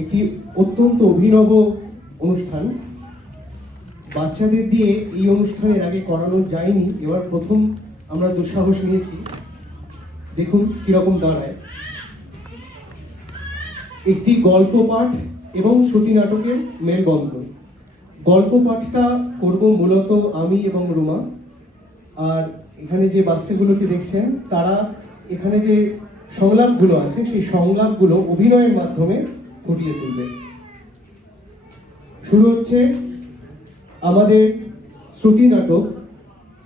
একটি অত্যন্ত অভিনব অনুষ্ঠান। বাচ্চাদের দিয়ে এই অনুষ্ঠানের আগে করানো যায়নি, এবার প্রথম আমরা দুঃসাহস নিয়েছি। দেখুন কিরকম দাঁড়ায়। একটি গল্প পাঠ এবং শ্রুতি নাটকের মেলবন্ধন। গল্প পাঠটা করব মূলত আমি এবং রুমা। আর এখানে যে বাচ্চাগুলোকে দেখছেন তারা এখানে যে সংলাপগুলো আছে সেই সংলাপগুলো অভিনয়ের মাধ্যমে ফুটিয়ে তুলবে। শুরু হচ্ছে আমাদের শ্রুতি নাটক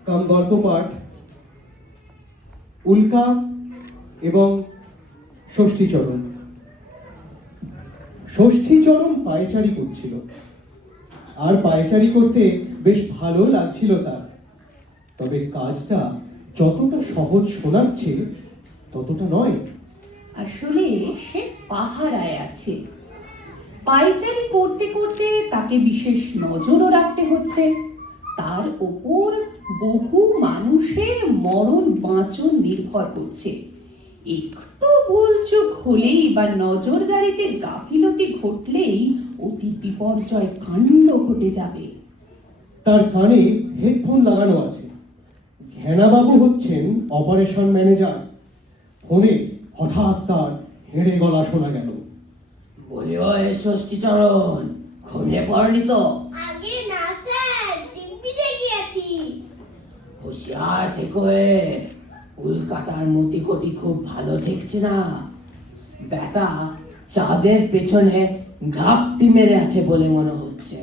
কাম গল্প পাঠ উল্কা এবং ষষ্ঠীচরণ। ষষ্ঠীচরণ পায়চারি করছিল, আর পায়চারি করতে বেশ ভালো লাগছিল তার। তবে কাজটা যতটা সহজ শোনাচ্ছে ততটা নয়। আসলে সে পাহারায় আছে। পায়চারি করতে করতে তাকে বিশেষ নজরও রাখতে হচ্ছে। তার ওপর বহু মানুষের মরণ বাঁচন নির্ভর করছে। একটু ভুলচুক হলেই বা নজরদারিতে গাফিলতি ঘটলেই অতি বিপর্যয় কাণ্ড ঘটে যাবে। তার কানে হেডফোন লাগানো আছে। ঘেনাবাবু হচ্ছেন অপারেশন ম্যানেজার। ফোনে হঠাৎ তার হেঁড়ে গলা শোনা গেল। বলিও ষষ্ঠীচরণ, ঘুমিয়ে পড়নি তো? আগে না স্যার, টিভিতে গিয়েছি। হুঁশিয়ার থেকো, উল্কাটার মতিগতি খুব ভালো ঠেকছে না। বেটা চাঁদের পেছনে ঘাপটি মেরে আছে বলে মনে হচ্ছে।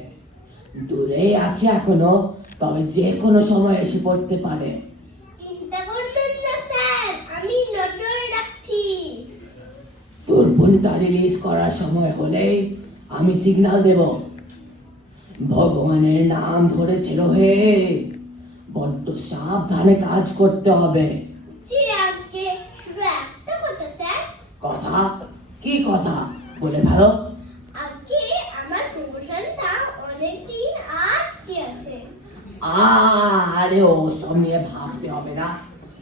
দূরেই আছে এখনো, তবে যে কোনো সময় এসে পড়তে পারে। চিন্তা করবেন না স্যার, আমি নজর রাখছি। তোর বোনটা রিলিজ করার সময় হলেই আমি সিগন্যাল দেব। ভগবানের নাম ধরেছিল হে, বড্ড সাবধানে কাজ করতে হবে। জি আগে, শুধু একটা কথা স্যার। কথা? কি কথা বলে ভালো? আগে আমার প্রমোশনটা অনেকদিন আটকে আছে। আরে ও সব নিয়ে ভাবতে হবে না,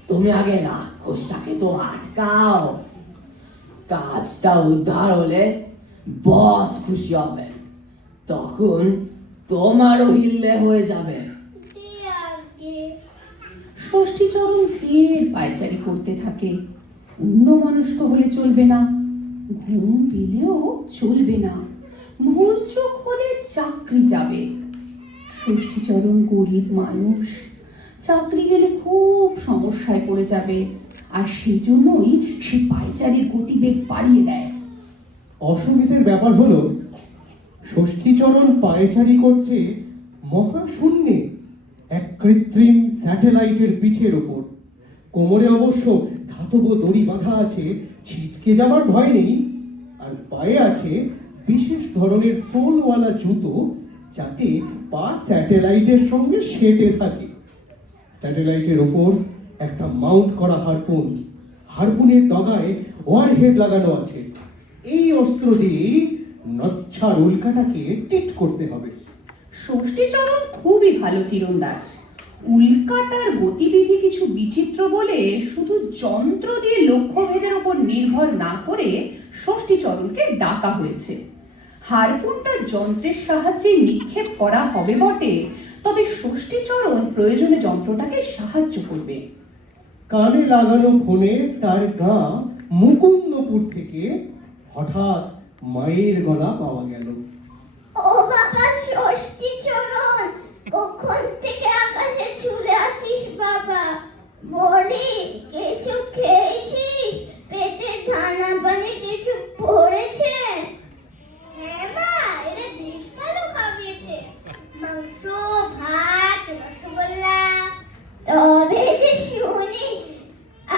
তুমি আগে রাক্ষসটাকে তো আটকাও। কাজটা উদ্ধার হলে বস খুশি হবে, তখন তোমারও হিল্লে হয়ে যাবে। জি আগে। ষষ্ঠীচরণ ফের পায়চারি করতে থাকে। অন্যমনস্ক হলে চলবে না, ঘুম পেলেও চলবে না, ভুল চোখ হলে চাকরি যাবে। ষষ্ঠীচরণ গরিব মানুষ, চাকরি গেলে খুব সমস্যায় পড়ে যাবে। আর সেই জন্যই সে পায়চারির গতিবেগ বাড়িয়ে দেয়। অসুবিধের ব্যাপার হলো ষষ্ঠীচরণ পায়চারি করছে মহাশূন্যে, এক কৃত্রিম স্যাটেলাইটের পিঠের ওপর। কোমরে অবশ্য ধাতব দড়ি বাঁধা আছে, ছিটকে যাবার ভয় নেই। আর পায়ে আছে বিশেষ ধরনের সোলওয়ালা জুতো, যাতে পা স্যাটেলাইটের সঙ্গে সেটে থাকে। স্যাটেলাইটের ওপর একটা মাউন্ট করা হারপুন, হারপুনের ডগায় ওয়ারহেড লাগানো আছে। এই অস্ত্র দিয়ে নচ্ছার উল্কাটাকে টিট করতে হবে। ষষ্ঠীচরণ খুবই ভালো তীরন্দাজ। উল্কাটার গতিবিধি কিছু বিচিত্র বলে শুধু যন্ত্র দিয়ে লক্ষ্যভেদের উপর নির্ভর না করে ষষ্ঠীচরণকে ডাকা হয়েছে। হারপুনটা যন্ত্রের সাহায্যে নিক্ষেপ করা হবে বটে, তবে ষষ্ঠীচরণ প্রয়োজনে যন্ত্রটাকে সাহায্য করবে। কানে লাগানো ফোনে তার গা মুকুন্দপুর থেকে হঠাৎ মায়ের গলা পাওয়া গেল। ও বাবা ষষ্ঠীচরণ, কখন থেকে আকাশে ঝুলে আছিস বাবা? বলি, কিছু খেয়েছিস? পেটে ঠান্ডা পানি কিছু পড়েছে? হ্যাঁ মা, এটা বেশ ভালো খাবিয়েছে। মাংস, ভাত, রসগোল্লা। তবে যে শুনি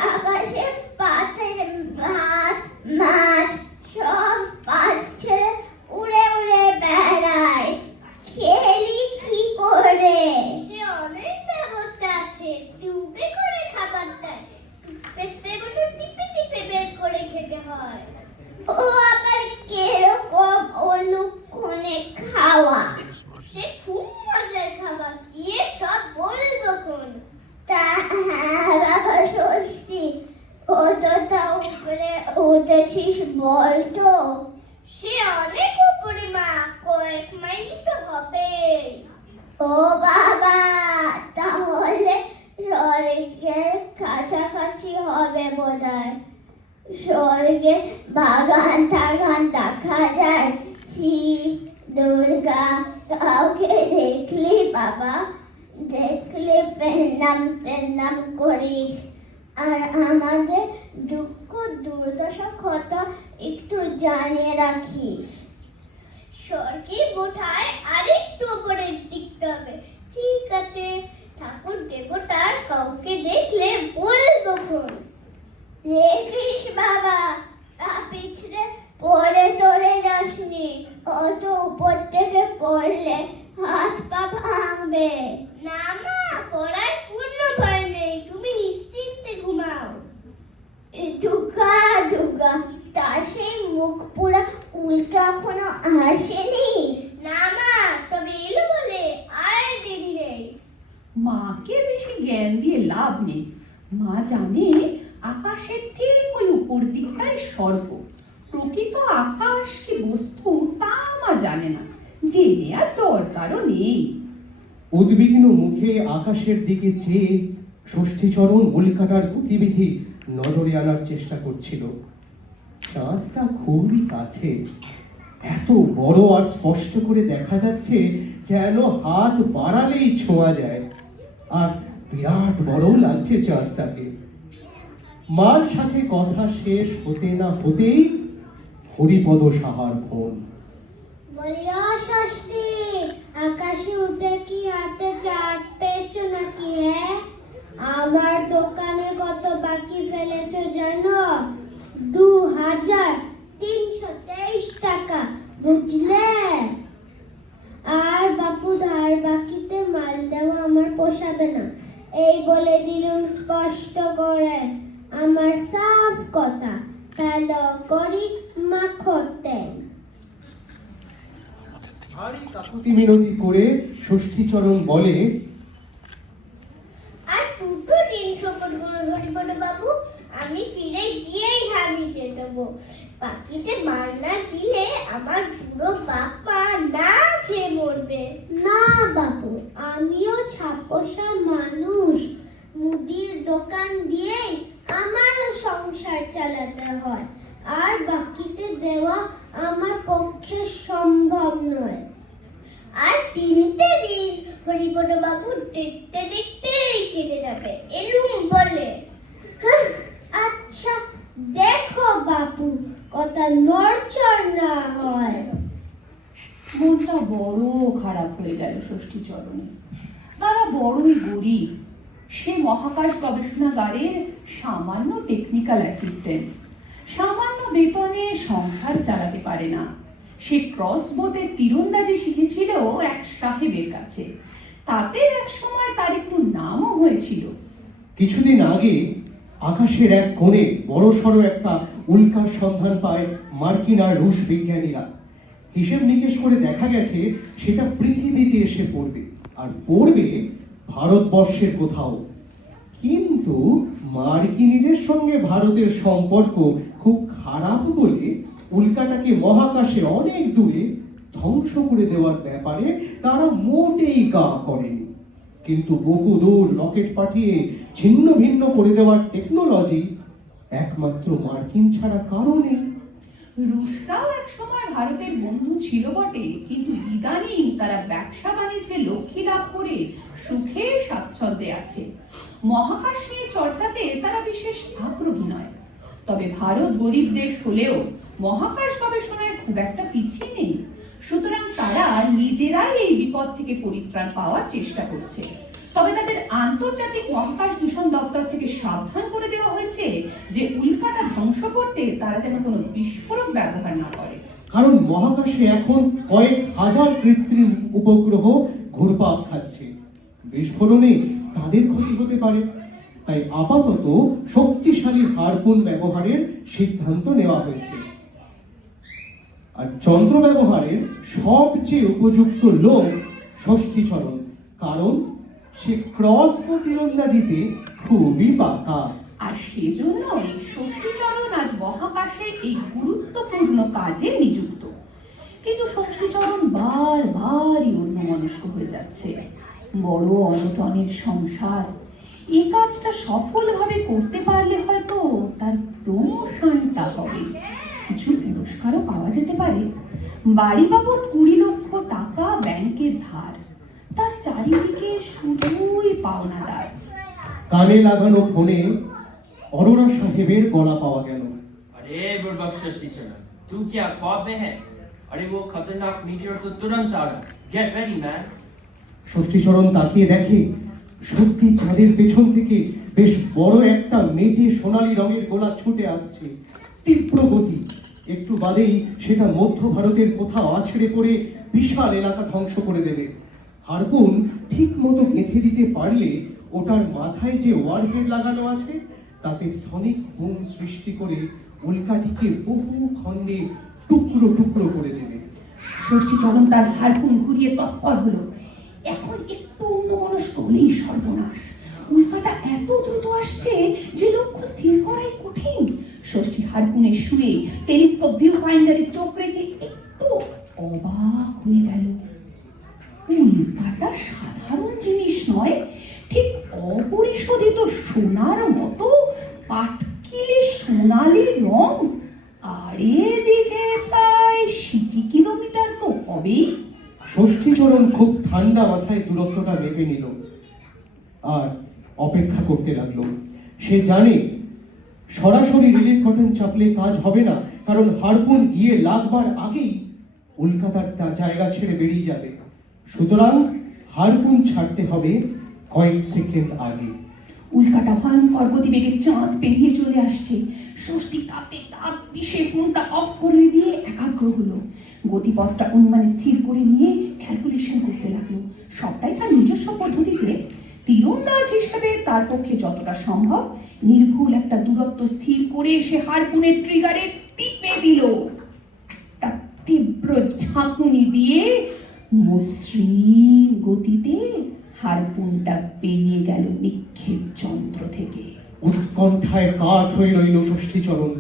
আকাশে পাথর, ভাত, মাছ সব পাচ্ছে, উড়ে উড়ে বেড়ায়। খেলি কি করে? সে অনেক ব্যবস্থা আছে। টুপে করে খাবার দেয়, টুথপেস্টে গুলো টিপে টিপে বের করে খেতে হয়। সে অনেক উপরে মা, কয়েক মাইল তো হবে। ও বাবা, তাহলে স্বর্গের কাছাকাছি হবে বোধহয়। স্বর্গে বাগান টাগান দেখা যায়, শিব দুর্গা কাউকে দেখলি বাবা, দেখলে পেন্নাম টেন্নাম করিস। আর আমাদের দুঃখ দুর্দশা কথা একটু জানিয়ে রাখিস। স্বর্গে বোঠায় আরেকটু উপরের দিকতে হবে। ঠিক আছে, ঠাকুর দেবতার কাউকে দেখলে বলবো খন। রেখিস বাবা, পিছলে পড়ে টরে যাসনি, অত উপর থেকে পড়লে হাত পা ভাঙবে। না মা, পড়ার পূর্ণ ভয় নেই, তুমি নিশ্চিন্তে ঘুমাও। দুর্গা দুর্গা, তার সেই মুখ পুরা উল্কা এখনো আসেনি। না মা, তবে এলো বলে আর দেরি নেই। মাকে বেশি জ্ঞান দিয়ে লাভ নেই। মা জানে আকাশের ঠিক ওই উপর দিকটাই স্বর্গ। প্রকৃত আকাশ কি বস্তু তা মা জানে না, জেনে আর দরকারও নেই। উদ্বিগ্ন মুখে আকাশের দিকে চেয়ে ষষ্ঠীচরণ উল্কাটার গতিবিধি নজরে আনার চেষ্টা করছিল। চাঁদটা খুবই কাছে, এত বড় আর স্পষ্ট করে দেখা যাচ্ছে যেন হাত বাড়ালেই ছোঁয়া যায়। আর বিরাট বড় লাগছে চাঁদটাকে। মার সাথে কথা শেষ হতে না হতেই হরিপদ সাহার ফোন। বলিও ষষ্ঠী, আকাশে উঠে কি হাতে চাঁদ পেয়েছো নাকি? হ্যাঁ, আমার দোকানে কত বাকি ফেলেছো জানো? 2323 টাকা, বুঝলে? আর বাপু, ধার বাকিতে মাল দেওয়া আমার পোষাবে না, এই বলে দিলুম স্পষ্ট করে। আমার সাফ কথা, ভালো করি মাখতেন। ভারী কাকুতি মিনতি করে ষষ্ঠীচরণ বলে, আর দুটো দিন শপথ করে হরিপদ বাবু, আমি ফিরে গিয়েই ধার নিতে দেবো। বাকিতে মাল না দিলে আমার পুরো বাপ মা না খেয়ে মরবে। না বাপু, আমিও ছাপোষা মানুষ, মুদির দোকান দিয়েই আমারও সংসার চালাতে হয়, আর বাকিতে দেওয়া আমার পক্ষে সম্ভব নয়। আর 3টে দিন হরিপদ বাবু দেখতে দেখতেই কেটে যাবে, এলুম বলে। হাহ, আচ্ছা দেখো বাপু, কথা নড়চড় না হয়। মনটা বড় খারাপ হয়ে গেল ষষ্ঠীচরণে। তারা বড়ই গরিব। সে মহাকাশ গবেষণাগারের সামান্য টেকনিক্যাল অ্যাসিস্ট্যান্ট। সামান্য বেতনে সংসার চালাতে পারে না। সে ক্রসবোতে তীরন্দাজি শিখেছিল এক সাহেবের কাছে, তাতে এক সময় তার একটু নামও হয়েছিল। কিছুদিন আগে আকাশের এক কোণে বড়সড় একটা উল্কার সন্ধান পায় মার্কিন আর রুশ বিজ্ঞানীরা। হিসেব নিকেশ করে দেখা গেছে সেটা পৃথিবীতে এসে পড়বে, আর পড়বে ভারতবর্ষের কোথাও। কিন্তু মার্কিনীদের সঙ্গে ভারতের সম্পর্ক খুব খারাপ বলে উল্কাটাকে মহাকাশে অনেক দূরে ধ্বংস করে দেওয়ার ব্যাপারে তারা মোটেই গা করেনি। কিন্তু বহু দূর রকেট পাঠিয়ে ছিন্ন ভিন্ন করে দেওয়ার টেকনোলজি একমাত্র মার্কিন ছাড়া কারো নেই। রুশরাও এক সময় ভারতের বন্ধু ছিল বটে, কিন্তু ইদানিং তারা ব্যবসা বাণিজ্যে লক্ষ্মী লাভ করে সুখে স্বাচ্ছন্দ্যে আছে। মহাকাশ নিয়ে চর্চাতে তারা বিশেষ আগ্রহী নয়। তবে ভারত গরিব দেশ হলেও মহাকাশ গবেষণায় খুব একটা পিছিয়ে নেই। সুতরাং তারা নিজেরাই এই বিপদ থেকে পরিত্রাণ পাওয়ার চেষ্টা করছে। তবে তাদের আন্তর্জাতিক মহাকাশ দূষণ দপ্তর থেকে সাবধান করে দেওয়া হয়েছে যে উল্কাটা ধ্বংস করতে তারা যেন কোনো বিস্ফোরক ব্যবহার না করে। কারণ মহাকাশে এখন কয়েক হাজার কৃত্রিম উপগ্রহ ঘুরপাক খাচ্ছে, বিস্ফোরণে তাদের ক্ষতি হতে পারে। তাই আপাতত শক্তিশালী হারপুন ব্যবহারের সিদ্ধান্ত নেওয়া হয়েছে। আর যন্ত্র ব্যবহারের সবচেয়ে উপযুক্ত লোক ষষ্ঠীচরণ, কারণ সে ক্রসবো তীরন্দাজিতে খুবই পাকা। আর সেজন্যই ষষ্ঠীচরণ আজ মহাকাশে এই গুরুত্বপূর্ণ কাজে নিযুক্ত। কিন্তু ষষ্ঠীচরণ বারবারই অন্যমনস্ক হয়ে যাচ্ছে। বড় অনটনের সংসার, এই কাজটা সফলভাবে করতে পারলে হয়তো তার প্রমোশনটা হবে, কিছু পুরস্কারও পাওয়া যেতে পারে। বাড়ি বাবদ 20 লক্ষ টাকা ব্যাংকের ধার, তার চারিদিকে শুধুই পাওনাদার। কানে লাগানো ফোনে অরোরা সাহেবের গলা পাওয়া গেল। अरे बुड़बक षष्ठी चरण, तू क्या ख्वाब में है? अरे वो खतरनाक मीटियोर तो तुरंत आ रहा। Get ready man. ষষ্ঠীচরণ তাকিয়ে দেখে সত্যি চাঁদের পেছন থেকে বেশ বড় একটা মেটে সোনালী রঙের গোলা ছুটে আসছে, তীব্র গতি। একটু বাদেই সেটা মধ্য ভারতের কোথাও আছড়ে পড়ে বিশাল এলাকা ধ্বংস করে দেবে। হারপুন ঠিক মতো গেঁথে দিতে পারলে ওটার মাথায় যে ওয়ারহেড লাগানো আছে তাতে সনিক বুম সৃষ্টি করে উল্কাটিকে বহু খণ্ডে টুকরো টুকরো করে দেবে। ষষ্ঠীচরণ তার হারপুন ঘুরিয়ে তৎপর হলো। এখন একটু অন্যমনস্ক হলেই সর্বনাশ। উল্কাটা এত দ্রুত আসছে যে লক্ষ্য স্থির করাই কঠিন। ষষ্ঠী হারপুনে শুয়ে টেলিস্কোপ ভিউ ফাইন্ডারে চোখ রেখে একটু অবাক হয়ে গেল। উল্কাটা সাধারণ জিনিস নয়, ঠিক অপরিশোধিত সোনার মতো পাটকিলে সোনালি রং, আর এদিকে প্রায় 60 কিলোমিটার তো হবেই। ষষ্ঠীচরণ খুব ঠান্ডা মাথায় দূরত্বটা মেপে নিল আর অপেক্ষা করতে লাগলো। সে জানে সরাসরি রিলিজ বাটন চাপলে কাজ হবে না, কারণ হারপুন গিয়ে লাগবার আগেই উল্কাটার তার জায়গা ছেড়ে বেরিয়ে যাবে। সুতরাং হারপুন ছাড়তে হবে কয়েক সেকেন্ড আগে। উল্কাটা ভয়ঙ্কর গতিবেগে চাঁদ পেরিয়ে চলে আসছে। ষষ্ঠী তাপে তাপ পিষে ফোনটা অফ করে দিয়ে একাগ্র হলো। গতিপথটা অনুমানে স্থির করে নিয়ে ক্যালকুলেশন করতে লাগলো। সবটাই তার নিজস্ব পদ্ধতিতে। তীরন্দাজ হিসেবে তার পক্ষে যতটা সম্ভব নির্ভুল একটা দূরত্ব স্থির করে সে হারপুনের ট্রিগারে টিপে দিল। একটা তীব্র ঝাঁকুনি দিয়ে মসৃণ গতিতে হারপুনটা বেরিয়ে গেল নিক্ষেপ যন্ত্র থেকে। উৎকণ্ঠায় কাঠ হয়ে রইল ষষ্ঠীচরণ।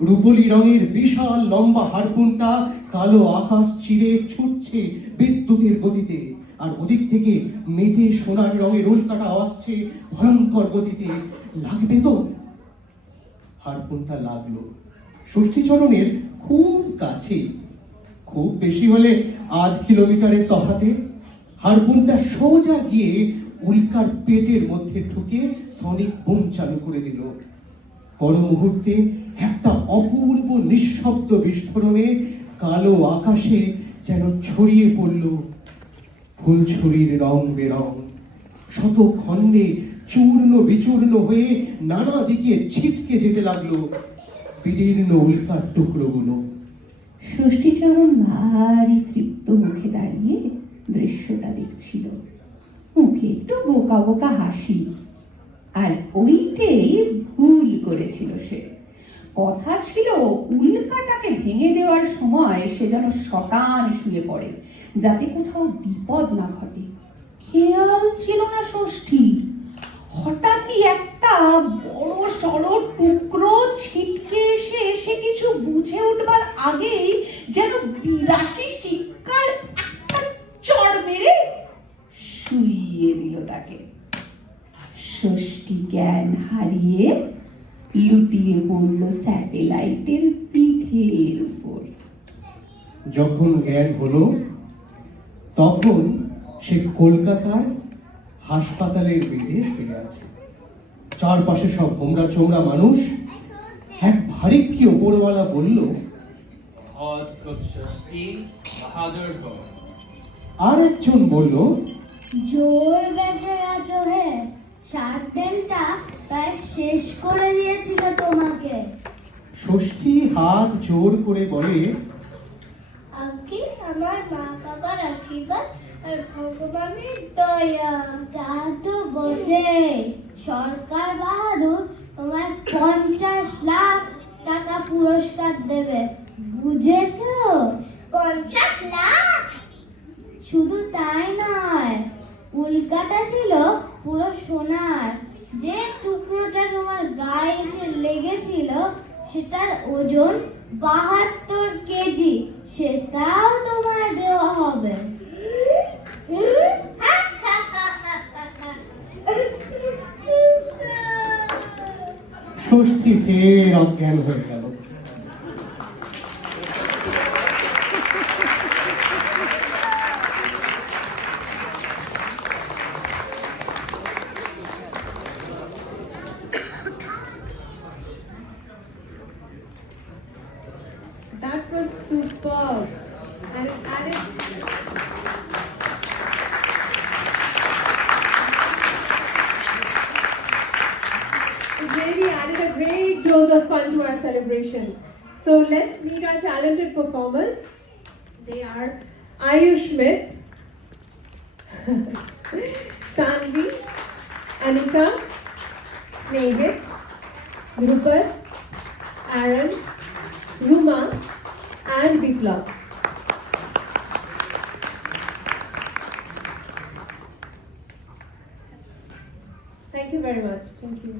রূপলি রঙের বিশাল লম্বা হারপুনটা কালো আকাশ চিরে ছুটছে বিদ্যুতের গতিতে, আর ওদিক থেকে মেটে সোনার রঙের উল্কাটা আসছে ভয়ঙ্কর গতিতে। লাগবে তো? হারপুনটা লাগলো ষষ্ঠীচরণের খুব কাছে, খুব বেশি হলে 1/2 কিলোমিটারের তফাতে। হারপুনটা সোজা গিয়ে উল্কার পেটের মধ্যে ঢুকে সনিক বুম চালু করে দিল। পর মুহূর্তে একটা অপূর্ব নিঃশব্দ বিস্ফোরণে কালো আকাশে যেন ছড়িয়ে পড়ল ফুলছড়ির রং বেরং। শত খণ্ডে চূর্ণ বিচূর্ণ হয়ে নানা দিকে ছিটকে যেতে লাগলো বিদীর্ণ উল্কার টুকরোগুলো। ষষ্ঠীচরণ ভারী তৃপ্ত মুখে দাঁড়িয়ে দৃশ্যটা দেখছিল। মুখে একটু বোকা বোকা হাসি। আর ওইটাই ভুল করেছিল সে। কথা ছিল উল্কাটাকে ভেঙে দেওয়ার সময় সে যেন শটান শুয়ে পড়ে, যাতে কোথাও বিপদ না ঘটে। খেয়াল ছিল না ষষ্ঠী। হঠাৎই একটা বড় সড়ো টুকরো ছিটকে এসে সে কিছু বুঝে উঠবার আগেই যেন 82 শিক্ষার একটা চড় মেরে শুইয়ে দিল তাকে। ষষ্ঠী জ্ঞান হারিয়ে লুটিয়ে পড়ল স্যাটেলাইটের পিঠের উপর। যখন জ্ঞান হলো তখন সে কলকাতার হাসপাতালের বেডে শুয়ে আছে। চারপাশে সব হোমরা চোমরা মানুষ। এক ভারী কি ওপরওয়ালা বলল, बहुत खूब षष्ठी, बहादुर हो। আর একজন বলল, জোর বেঁচে গেছো হে, 7 দিনটা প্রায় শেষ করে দিয়েছিল তোমাকে। ষষ্ঠী হাত জোর করে বলে, আগে আমার মা বাবার আশীর্বাদ আর ভগবানের দয়া। তা তো বোঝে, সরকার বাহাদুর তোমায় 50 লাখ টাকা পুরস্কার দেবে, বুঝেছো? 50 লাখ? শুধু তাই নয়, উল্কাটা ছিল পুরো সোনার, যে টুকরোটা তোমার গায়ে এসে লেগেছিল সেটার ওজন 72 কেজি, সেটাও তোমায় দেওয়া হবে। ষষ্ঠী ফের অজ্ঞান হয়ে গেল। That was superb. And it added. It really added a great dose of fun to our celebration. So let's meet our talented performers. They are Ayush Smith, Sanvi, Anika, Snehit, Drupad, Aaron, Ruma, and Biplav. Thank you very much. Thank you.